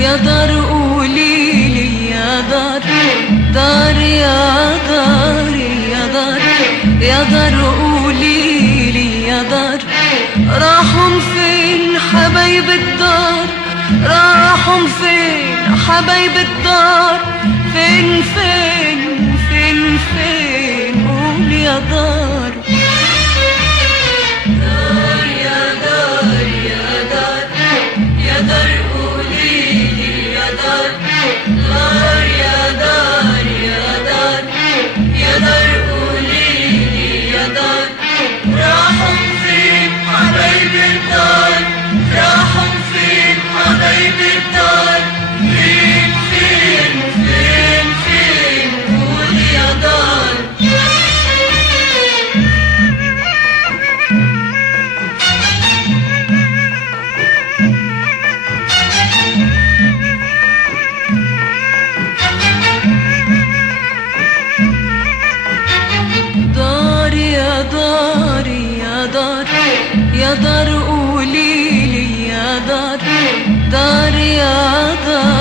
يا دار قوليلي يا دار، دار يا دار يا دار، يا دار قوليلي يا دار، راحوا فين حبايب الدار؟ راحوا فين حبايب الدار؟ فين فين فين فين؟ قول يا دار. دار يا دار يا دار، يا دار قوليلي يا دار، دار يا دار يا دار، يا دار قوليلي يا دار، راحوا فين حبايب الدار؟ راحوا فين حبايب الدار؟ فين فين فين فين؟ قول يا دار. دار يا دار يا دار، يا دار قوليلي يا دار، دار يا دار